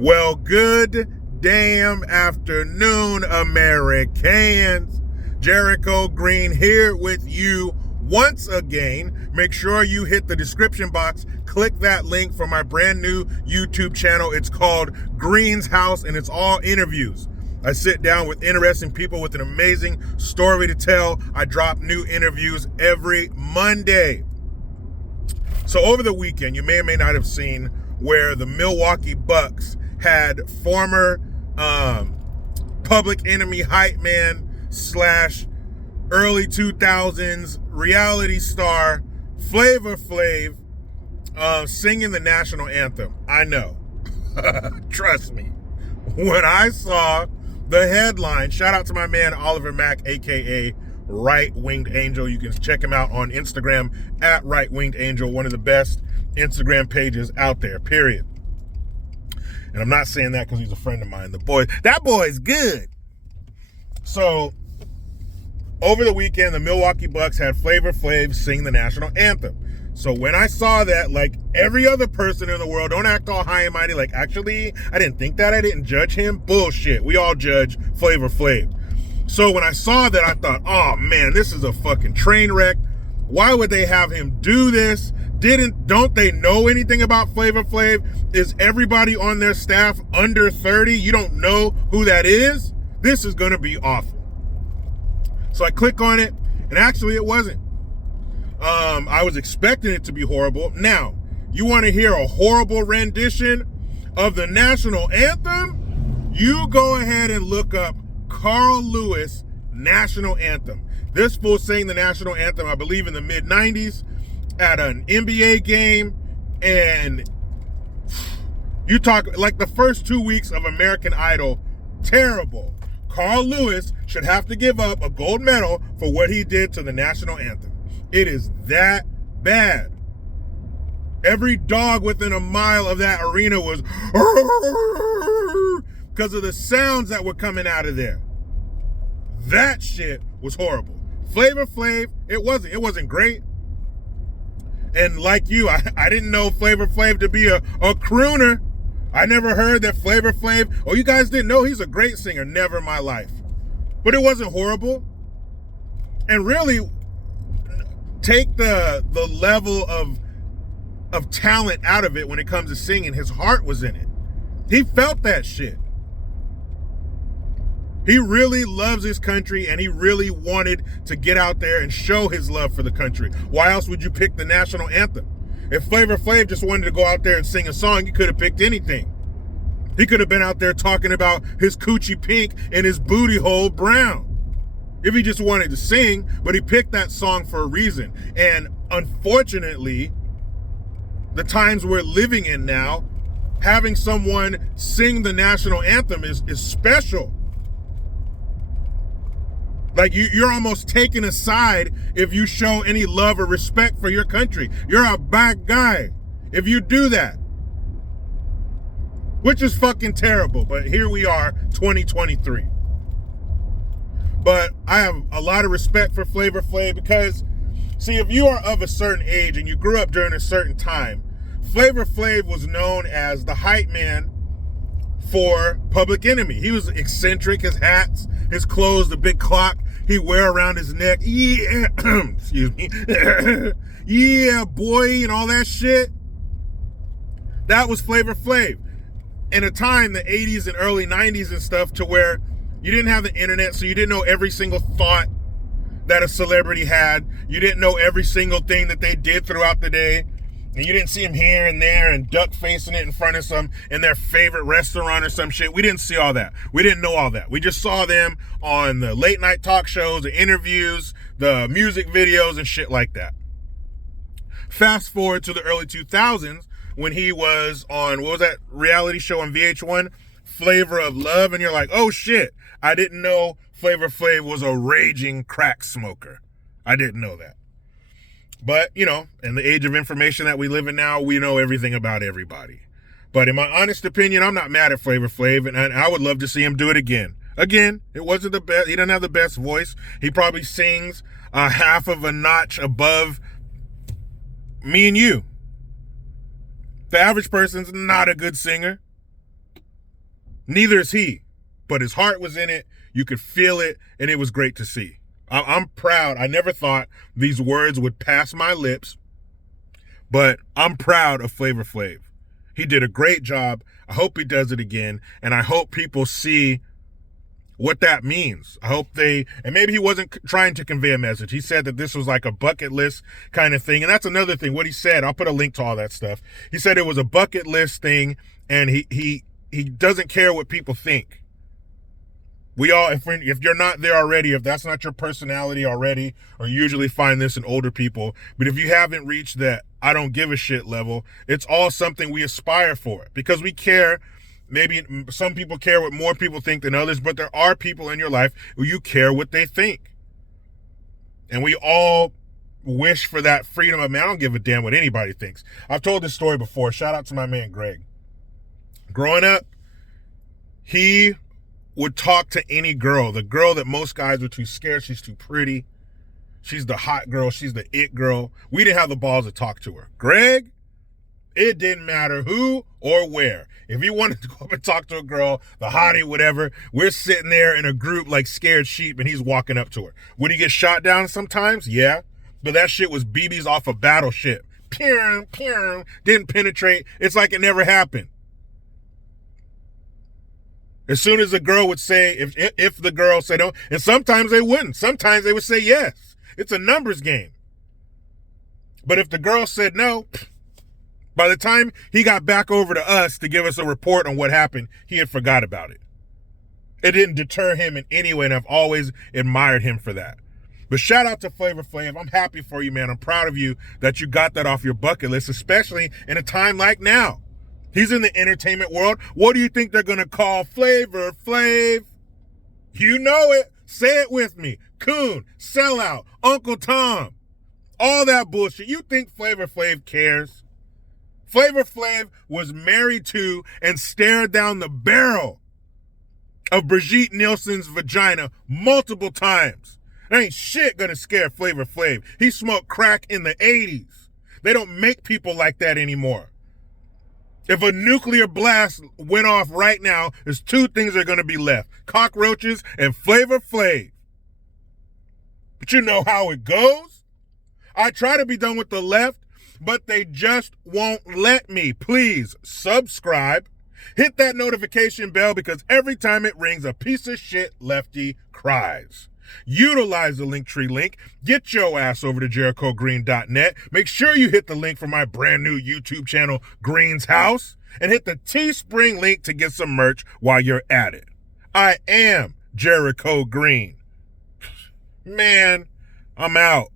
Well, good damn afternoon, Americans. Jericho Green here with you once again. Make sure you hit the description box, click that link for my brand new YouTube channel. It's called Green's House, and it's all interviews. I sit down with interesting people with an amazing story to tell. I drop new interviews every Monday. So over the weekend, you may or may not have seen where the Milwaukee Bucks had former Public Enemy hype man / early 2000s reality star Flavor Flav singing the National Anthem. I know. Trust me. When I saw the headline, shout out to my man Oliver Mack, aka Right Winged Angel. You can check him out on Instagram at Right Winged Angel, one of the best Instagram pages out there, period. And I'm not saying that because he's a friend of mine. That boy's good. So, over the weekend, the Milwaukee Bucks had Flavor Flav sing the National Anthem. So when I saw that, like every other person in the world, don't act all high and mighty, like, actually, I didn't think that, I didn't judge him. Bullshit. We all judge Flavor Flav. So when I saw that, I thought, oh man, this is a fucking train wreck. Why would they have him do this? Don't they know anything about Flavor Flav? Is everybody on their staff under 30? You don't know who that is? This is going to be awful. So I click on it, and actually it wasn't. I was expecting it to be horrible. Now, you want to hear a horrible rendition of the National Anthem? You go ahead and look up Carl Lewis National Anthem. This fool sang the National Anthem, I believe, in the mid-90s at an NBA game, and you talk like the first 2 weeks of American Idol, terrible. Carl Lewis should have to give up a gold medal for what he did to the National Anthem. It is that bad. Every dog within a mile of that arena was because of the sounds that were coming out of there. That shit was horrible. Flavor Flav, it wasn't great. And like you, I didn't know Flavor Flav to be a crooner. I never heard that Flavor Flav, oh, you guys didn't know he's a great singer. Never in my life. But it wasn't horrible. And really, take the level of talent out of it when it comes to singing. His heart was in it. He felt that shit. He really loves his country, and he really wanted to get out there and show his love for the country. Why else would you pick the National Anthem? If Flavor Flav just wanted to go out there and sing a song, you could have picked anything. He could have been out there talking about his coochie pink and his booty hole brown. If he just wanted to sing, but he picked that song for a reason. And unfortunately, the times we're living in now, having someone sing the National Anthem is special. Like you're almost taken aside if you show any love or respect for your country. You're a bad guy if you do that. Which is fucking terrible, but here we are, 2023. But I have a lot of respect for Flavor Flav because, see, if you are of a certain age and you grew up during a certain time, Flavor Flav was known as the hype man for Public Enemy. He was eccentric, his hats, his clothes, the big clock he wear around his neck. Yeah, excuse me. Yeah, boy, and all that shit. That was Flavor Flav. In a time, the 80s and early 90s and stuff, to where you didn't have the internet, so you didn't know every single thought that a celebrity had. You didn't know every single thing that they did throughout the day. And you didn't see them here and there and duck facing it in front of in their favorite restaurant or some shit. We didn't see all that. We didn't know all that. We just saw them on the late night talk shows, the interviews, the music videos and shit like that. Fast forward to the early 2000s when he was on, what was that reality show on VH1? Flavor of Love. And you're like, oh shit, I didn't know Flavor Flav was a raging crack smoker. I didn't know that. But, you know, in the age of information that we live in now, we know everything about everybody. But in my honest opinion, I'm not mad at Flavor Flav, and I would love to see him do it again. Again, it wasn't the best. He doesn't have the best voice. He probably sings half of a notch above me and you. The average person's not a good singer. Neither is he, but his heart was in it. You could feel it, and it was great to see. I'm proud. I never thought these words would pass my lips, but I'm proud of Flavor Flav. He did a great job. I hope he does it again, and I hope people see what that means. I hope and maybe he wasn't trying to convey a message. He said that this was like a bucket list kind of thing, and that's another thing. What he said, I'll put a link to all that stuff. He said it was a bucket list thing, and he doesn't care what people think. We all, if you're not there already, if that's not your personality already, or you usually find this in older people, but if you haven't reached that I don't give a shit level, it's all something we aspire for because we care. Maybe some people care what more people think than others, but there are people in your life who you care what they think. And we all wish for that freedom. I mean, I don't give a damn what anybody thinks. I've told this story before. Shout out to my man, Greg. Growing up, he would talk to any girl, the girl that most guys were too scared. She's too pretty. She's the hot girl. She's the it girl. We didn't have the balls to talk to her. Greg, it didn't matter who or where. If he wanted to go up and talk to a girl, the hottie, whatever, we're sitting there in a group like scared sheep and he's walking up to her. Would he get shot down sometimes? Yeah. But that shit was BBs off a battleship. Pew, pew, didn't penetrate. It's like it never happened. As soon as the girl would say, if the girl said no, and sometimes they wouldn't. Sometimes they would say yes. It's a numbers game. But if the girl said no, by the time he got back over to us to give us a report on what happened, he had forgot about it. It didn't deter him in any way, and I've always admired him for that. But shout out to Flavor Flav. I'm happy for you, man. I'm proud of you that you got that off your bucket list, especially in a time like now. He's in the entertainment world. What do you think they're going to call Flavor Flav? You know it. Say it with me. Coon, Sellout, Uncle Tom, all that bullshit. You think Flavor Flav cares? Flavor Flav was married to and stared down the barrel of Brigitte Nielsen's vagina multiple times. There ain't shit gonna scare Flavor Flav. He smoked crack in the 80s. They don't make people like that anymore. If a nuclear blast went off right now, there's two things that are going to be left. Cockroaches and Flavor Flav. But you know how it goes. I try to be done with the left, but they just won't let me. Please subscribe. Hit that notification bell because every time it rings, a piece of shit lefty cries. Utilize the Linktree link. Get your ass over to JerichoGreen.net. Make sure you hit the link for my brand new YouTube channel, Green's House, and hit the Teespring link to get some merch while you're at it. I am Jericho Green. Man, I'm out.